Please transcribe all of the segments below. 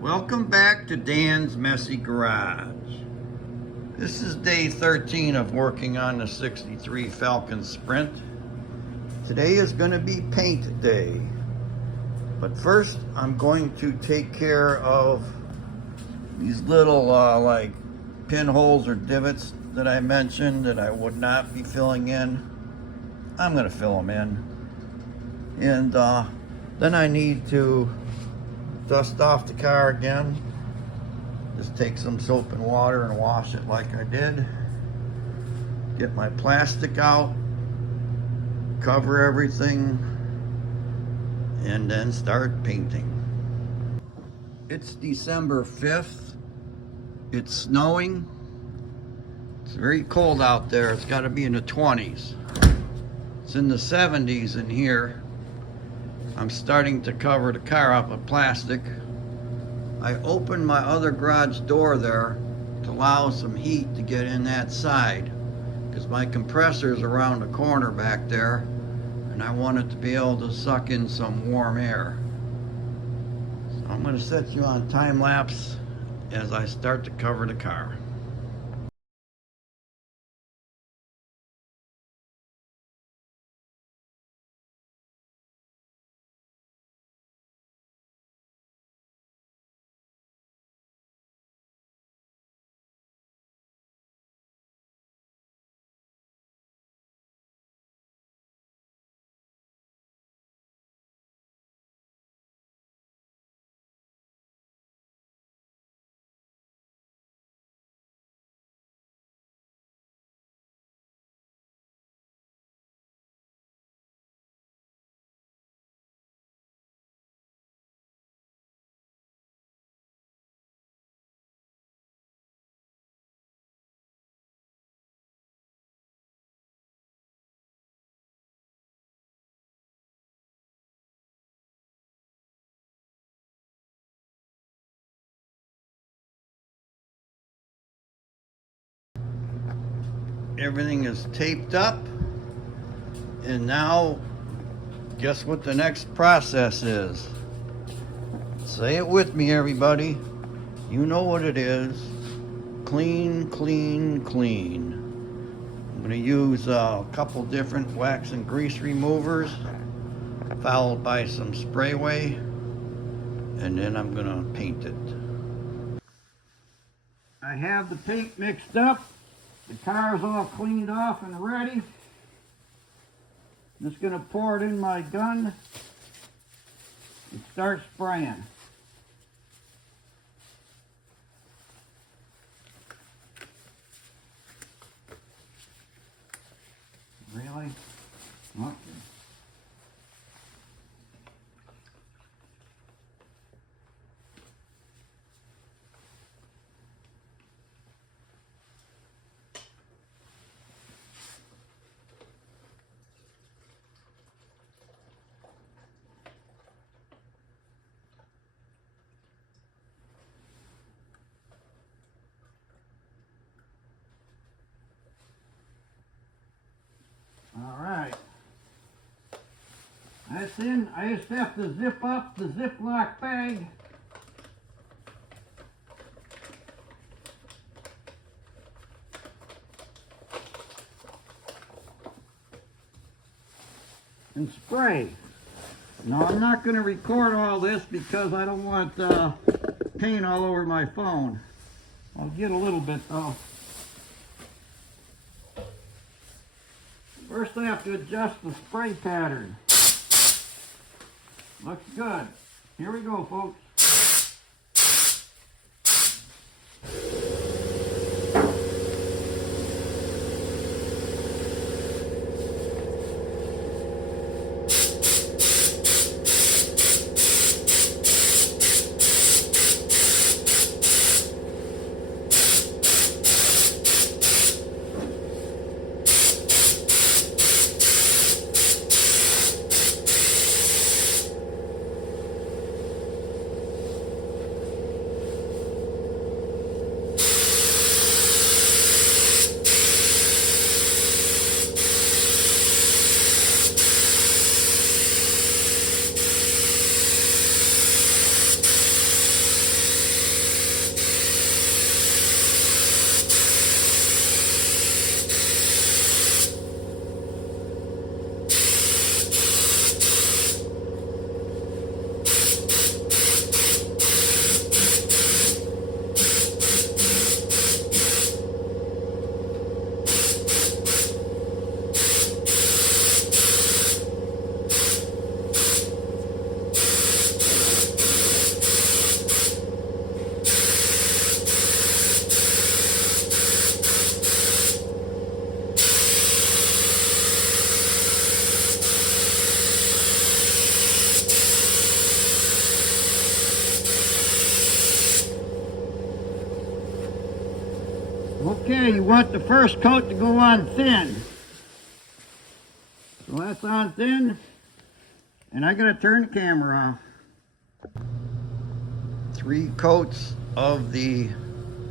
Welcome back to Dan's Messy Garage. This is day 13 of working on the 63 Falcon Sprint. Today is going to be paint day. But first, I'm going to take care of these little like pinholes or divots that I mentioned that I would not be filling in. I'm going to fill them in. And then I need to dust off the car again. Just take some soap and water and wash it like I did. Get my plastic out, cover everything, and then start painting. It's December 5th. It's snowing. It's very cold out there. It's got to be in the 20s. It's in the 70s in here. I'm starting to cover the car up with plastic. I opened my other garage door there to allow some heat to get in that side because my compressor's around the corner back there and I want it to be able to suck in some warm air. So I'm going to set you on time lapse as I start to cover the car. Everything is taped up, and now guess what the next process is? Say it with me, everybody. You know what it is. Clean, clean, clean. I'm going to use a couple different wax and grease removers, followed by some sprayway, and then I'm going to paint it. I have the paint mixed up. The car's all cleaned off and ready. I'm just going to pour it in my gun and start spraying. Really? Okay. Alright, that's in. I just have to zip up the Ziploc bag. And spray. Now I'm not going to record all this because I don't want paint all over my phone. I'll get a little bit though. First I have to adjust the spray pattern. Looks good. Here we go, folks. Okay, you want the first coat to go on thin. So that's on thin, and I gotta turn the camera off. 3 coats of the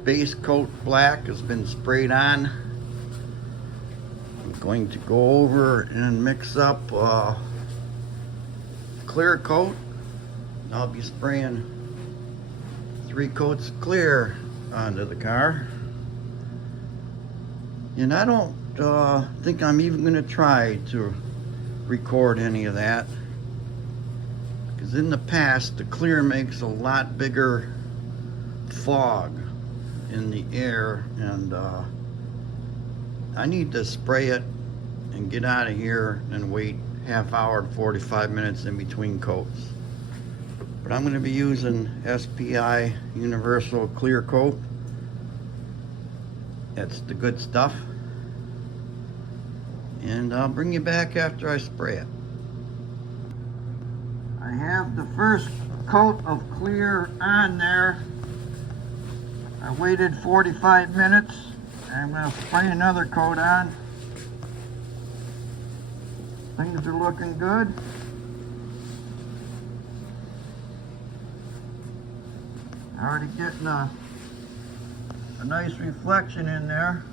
base coat black has been sprayed on. I'm going to go over and mix up clear coat. I'll be spraying 3 coats of clear onto the car. And I don't think I'm even going to try to record any of that, because in the past the clear makes a lot bigger fog in the air, and I need to spray it and get out of here and wait half hour to 45 minutes in between coats. But I'm going to be using SPI Universal Clear Coat. That's the good stuff. And I'll bring you back after I spray it. I have the first coat of clear on there. I waited 45 minutes. I'm going to spray another coat on. Things are looking good. Already getting a nice reflection in there.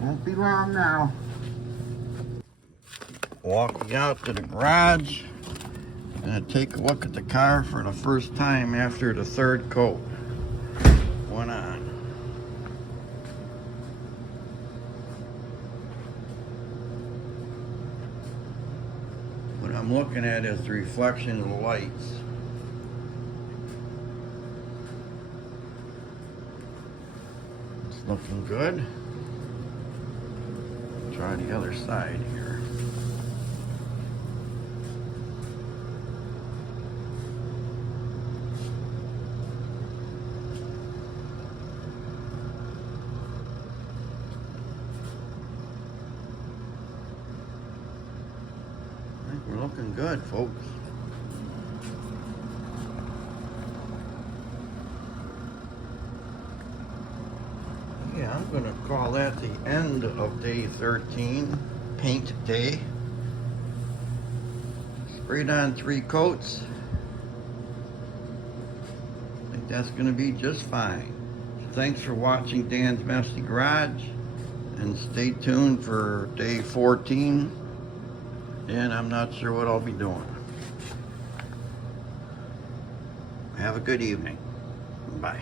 Won't be long now. Walking out to the garage. Gonna take a look at the car for the first time after the 3rd coat went on. What I'm looking at is the reflection of the lights. It's looking good. Try the other side here. I think we're looking good, folks. Yeah, I'm going to call that the end of day 13, paint day. Sprayed on 3 coats. I think that's going to be just fine. Thanks for watching Dan's Messy Garage, and stay tuned for day 14, and I'm not sure what I'll be doing. Have a good evening. Bye.